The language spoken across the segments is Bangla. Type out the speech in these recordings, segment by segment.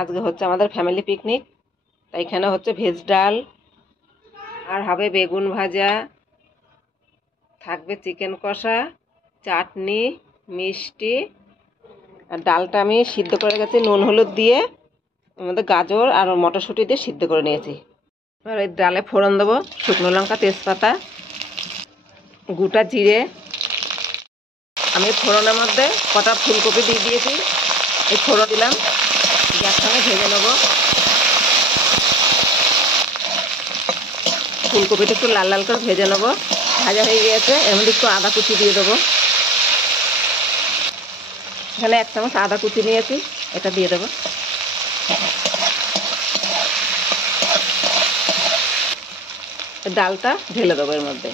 আজকে হচ্ছে আমাদের ফ্যামিলি পিকনিক। তাই এখানে হচ্ছে ভেজ ডাল, আর হবে বেগুন ভাজা, থাকবে চিকেন কষা, চাটনি, মিষ্টি। আর ডালটা আমি সিদ্ধ করে গেছি নুন হলুদ দিয়ে, এর মধ্যে গাজর আর মটরশুঁটি দিয়ে সিদ্ধ করে নিয়েছি। এবার ওই ডালে ফোড়ন দেবো, শুকনো লঙ্কা, তেজপাতা, গোটা জিরে। আমি ফোড়নের মধ্যে কটা ফুলকপি দিয়ে দিয়েছি, এই ফোড়ন দিলাম, গ্যাস সঙ্গে ভেজে নেবো। ফুলকপিটা একটু লাল লাল করে ভেজে নেবো। ভাজা হয়ে গিয়েছে, এর মধ্যে একটু আদা কুচি দিয়ে দেবো। এখানে 1 চামচ আদা কুচি নিয়েছি, এটা দিয়ে দেবো। ডালটা ঢেলে দেবো এর মধ্যে।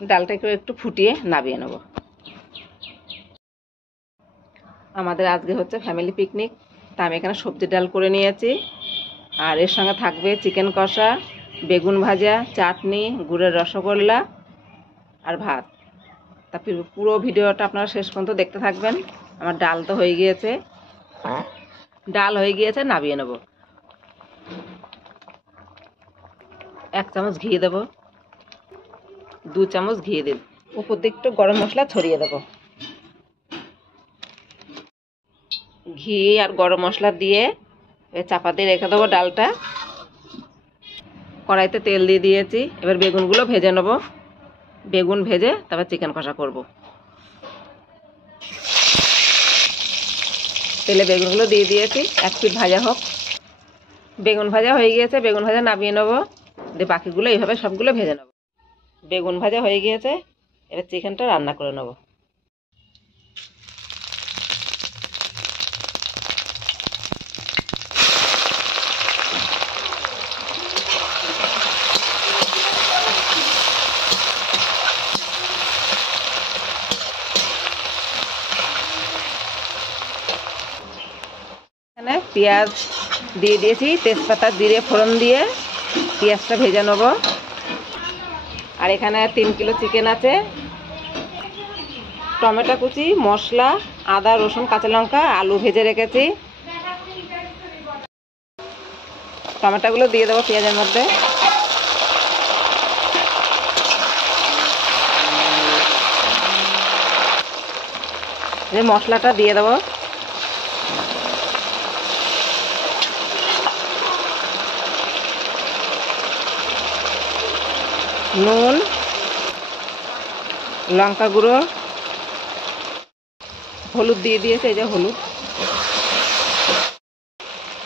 ডালটাকে একটু ফুটিয়ে নামিয়ে নেব। আমাদের আজকে হচ্ছে ফ্যামিলি পিকনিক, তা আমি এখানে সবজি ডাল করে নিয়েছি। আর এর সঙ্গে থাকবে চিকেন কষা, বেগুন ভাজা, চাটনি, গুড়ের রসগোল্লা আর ভাত। তা পুরো ভিডিওটা আপনারা শেষ পর্যন্ত দেখতে থাকবেন। আমার ডাল তো হয়ে গিয়েছে, নামিয়ে নেব। 1 চামচ ঘি দেবো, 2 চামচ ঘি দেব। উপর দিকে একটু গরম মশলা ছড়িয়ে দেবো। ঘি আর গরম মশলা দিয়ে চাপা দিয়ে রেখে দেবো ডালটা। কড়াইতে তেল দিয়ে দিয়েছি, এবার বেগুনগুলো ভেজে নেব। বেগুন ভেজে তারপর চিকেন কষা করব। তেলে বেগুনগুলো দিয়ে দিয়েছি, 1 পিঠ ভাজা হোক। বেগুন ভাজা হয়ে গিয়েছে, বেগুন ভাজা নামিয়ে নেব। দিয়ে বাকিগুলো এইভাবে সবগুলো ভেজে নেব। বেগুন ভাজা হয়ে গিয়েছে, এবার চিকেনটা রান্না করে নেব। এখানে পেঁয়াজ দিয়ে দিয়েছি, তেজপাতা, জিরে ফোড়ন দিয়ে পেঁয়াজটা ভেজে নেব। আর এখানে 3 কিলো চিকেন আছে। টমেটো কুচি, মশলা, আদা, রসুন, কাঁচা লঙ্কা, আলু ভেজে রেখেছি। টমেটোগুলো দিয়ে দেবো পেঁয়াজের মধ্যে। মশলাটা দিয়ে দেবো। নুন, লঙ্কা গুঁড়ো, হলুদ দিয়ে দিয়েছে, এই যে হলুদ,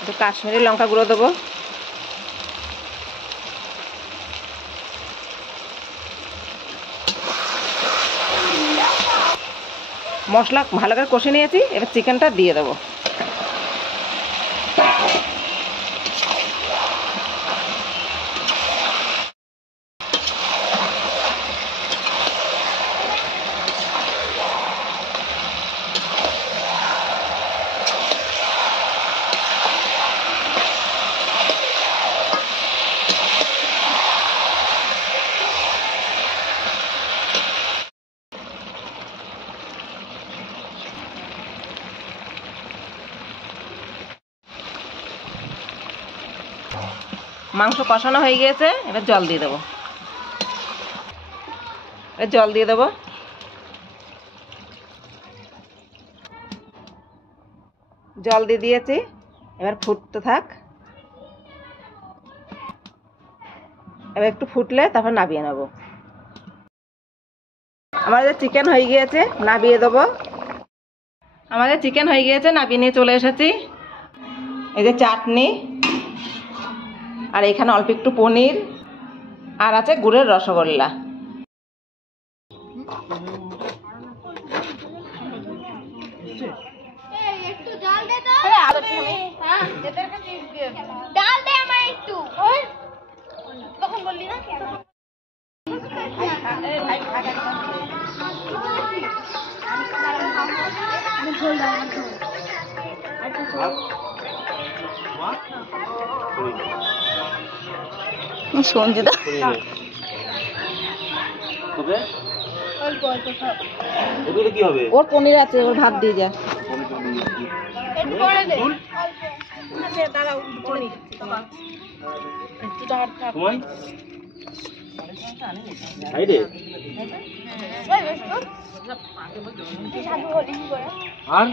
একটু কাশ্মীরি লঙ্কা গুঁড়ো দেবো। মশলা ভালো করে কষে নিয়েছি, এবার চিকেনটা দিয়ে দেবো। মাংস কষানো হয়ে গিয়েছে, এবার জল দিয়ে দেবো। জল দিয়ে দেবো। জল দিয়ে দিয়েছি, এবার ফুটতে থাক। এবার একটু ফুটলে তারপর নামিয়ে নেব। আমাদের চিকেন হয়ে গিয়েছে, নামিয়ে দেবো। আমাদের চিকেন হয়ে গিয়েছে, নামিয়ে নিয়ে চলে এসেছি। এই যে চাটনি, আর এখানে অল্প একটু পনির, আর আছে গুড়ের রসগোল্লা। সঞ্জিতা ওর পনির আছে, ওর ভাত দিয়ে যা। আর